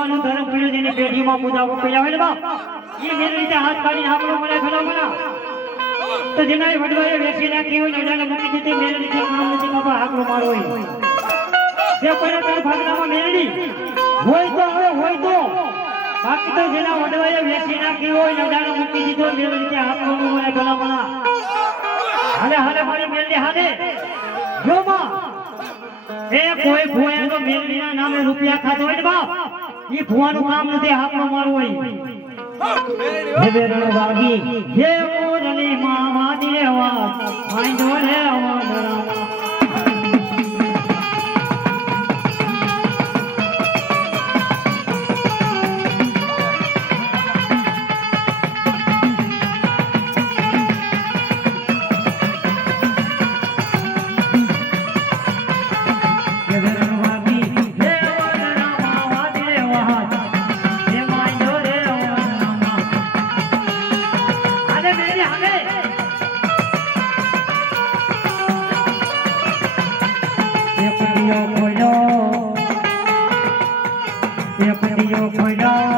માં પૂજા કર્યા હોય ને એ મેરી રીતે હાથ કાઢી આપણો મને ખરા બના તો જેના વડવાએ વેચી નાખી હોય એના મૂકી દીધી મેરી રીતે કામ નથી, બાપા આકડો મારો હોય. જે કોઈ તાર ભાગનામાં મેરડી હોય તો હવે હોય તો. બાકી તો જેના વડવાએ વેચી નાખી હોય નડાનો મૂકી દીધો મેરી રીતે આપણો નું મને ભલા મના હાલે હાલે મારી મેરડી હાલે. જો માં એ કોઈ તો મેરડીના નામે રૂપિયા ખાતો હોય ને બાપ? ઈ ભૂવાનું કામ નથી, હાથમાં મારું હોય. હે બેરણો વાગી હે મોરલી માં વાદી રે વાત ફાંદો રે વાત એ પડીઓ ખડા